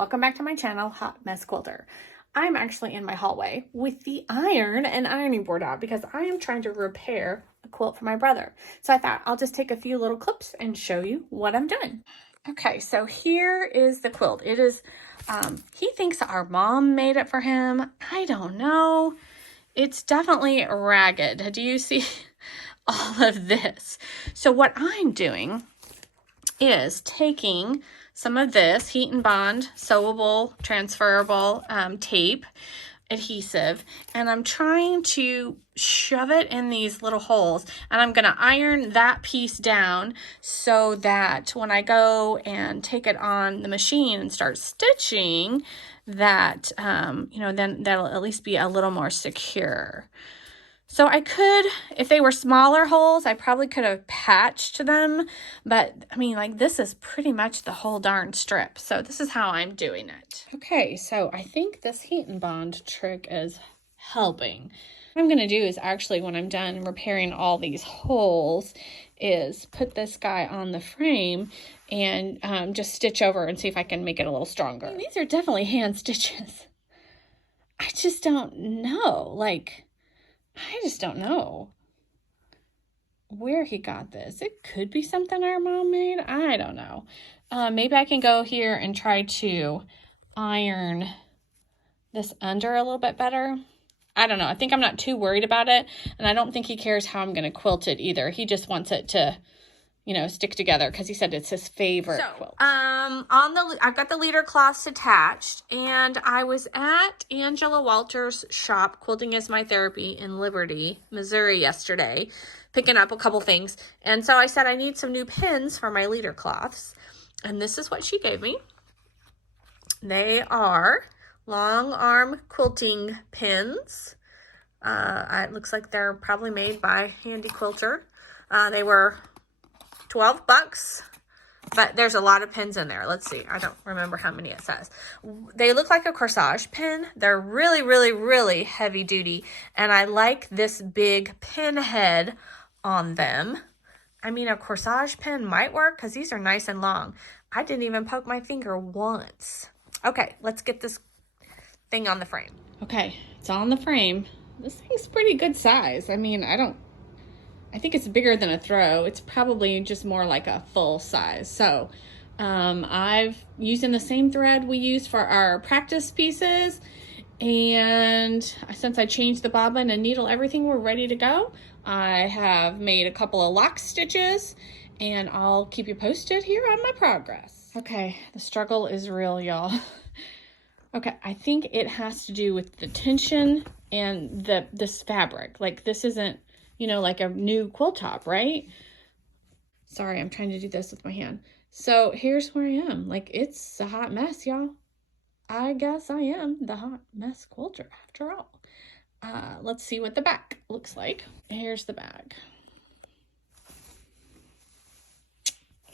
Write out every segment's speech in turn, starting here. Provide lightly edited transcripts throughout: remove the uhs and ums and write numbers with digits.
welcome back to my channel, Hot Mess Quilter. I'm actually in my hallway with the iron and ironing board out because I am trying to repair a quilt for my brother. So I thought I'll just take a few little clips and show you what I'm doing. Okay, so here is the quilt. It is, he thinks our mom made it for him. I don't know. It's definitely ragged. Do you see all of this? So what I'm doing is taking some of this Heat and Bond sewable, transferable tape adhesive, and I'm trying to shove it in these little holes, and I'm going to iron that piece down so that when I go and take it on the machine and start stitching, that then that'll at least be a little more secure. So I could, if they were smaller holes, I probably could have patched them, but I mean, like, this is pretty much the whole darn strip. So this is how I'm doing it. Okay, so I think this Heat and Bond trick is helping. What I'm gonna do is actually, when I'm done repairing all these holes, is put this guy on the frame and just stitch over and see if I can make it a little stronger. I mean, these are definitely hand stitches. I just don't know, I just don't know where he got this. It could be something our mom made. I don't know. Maybe I can go here and try to iron this under a little bit better. I don't know. I think I'm not too worried about it. And I don't think he cares how I'm going to quilt it either. He just wants it to, stick together because he said it's his favorite quilt. I've got the leader cloths attached, and I was at Angela Walters' shop, Quilting is My Therapy, in Liberty, Missouri yesterday, picking up a couple things. And so I said I need some new pins for my leader cloths, and this is what she gave me. They are long arm quilting pins. It looks like they're probably made by Handy Quilter. They were $12, but there's a lot of pins in there. Let's see. I don't remember how many it says. They look like a corsage pin. They're really, really, really heavy duty, and I like this big pin head on them. I mean, a corsage pin might work because these are nice and long. I didn't even poke my finger once. Okay, let's get this thing on the frame. Okay, it's on the frame. This thing's pretty good size. I mean, I think it's bigger than a throw. It's probably just more like a full size. So I've using the same thread we use for our practice pieces. And since I changed the bobbin and needle, everything, we're ready to go. I have made a couple of lock stitches, and I'll keep you posted here on my progress. Okay, the struggle is real, y'all. Okay, I think it has to do with the tension and this fabric. Like, this isn't, like a new quilt top, right? Sorry, I'm trying to do this with my hand. So here's where I am. Like, it's a hot mess, y'all. I guess I am the hot mess quilter after all. Let's see what the back looks like. Here's the back.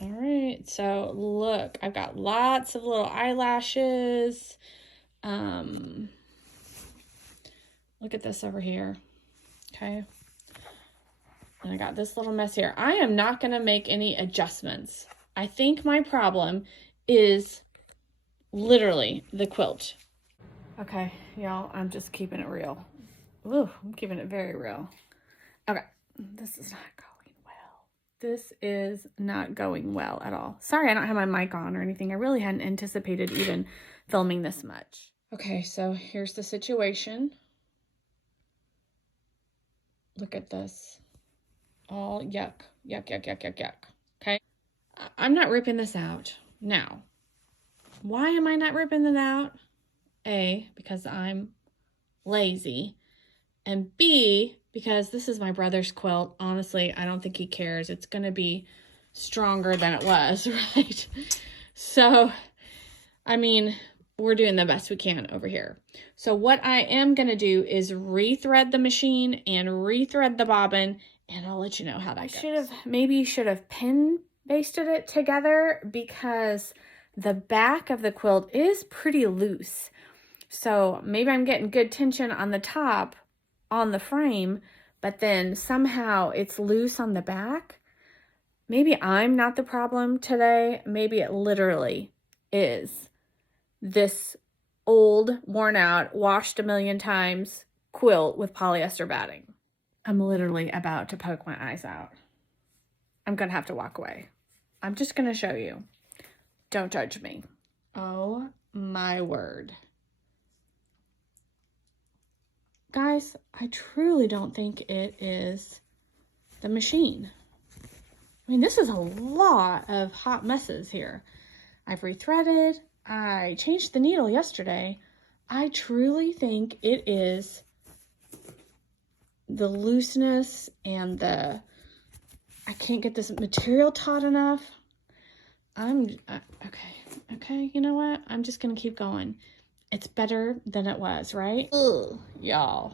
All right, so look, I've got lots of little eyelashes. Look at this over here. Okay. And I got this little mess here. I am not going to make any adjustments. I think my problem is literally the quilt. Okay, y'all, I'm just keeping it real. Ooh, I'm keeping it very real. Okay, this is not going well. This is not going well at all. Sorry, I don't have my mic on or anything. I really hadn't anticipated even filming this much. Okay, so here's the situation. Look at this. All yuck, yuck, yuck, yuck, yuck, yuck. Okay, I'm not ripping this out. Now, why am I not ripping it out? A, because I'm lazy, and B, because this is my brother's quilt. Honestly, I don't think he cares. It's going to be stronger than it was, right? So, I mean, we're doing the best we can over here. So what I am going to do is rethread the machine and rethread the bobbin, and I'll let you know how that goes. Maybe should have pin basted it together because the back of the quilt is pretty loose. So maybe I'm getting good tension on the top on the frame, but then somehow it's loose on the back. Maybe I'm not the problem today. Maybe it literally is this old, worn out, washed a million times quilt with polyester batting. I'm literally about to poke my eyes out. I'm gonna have to walk away. I'm just gonna show you. Don't judge me. Oh my word. Guys, I truly don't think it is the machine. I mean, this is a lot of hot messes here. I've rethreaded. I changed the needle yesterday. I truly think it is the looseness and I can't get this material taut enough. Okay, you know what? I'm just gonna keep going. It's better than it was, right? Ugh, y'all.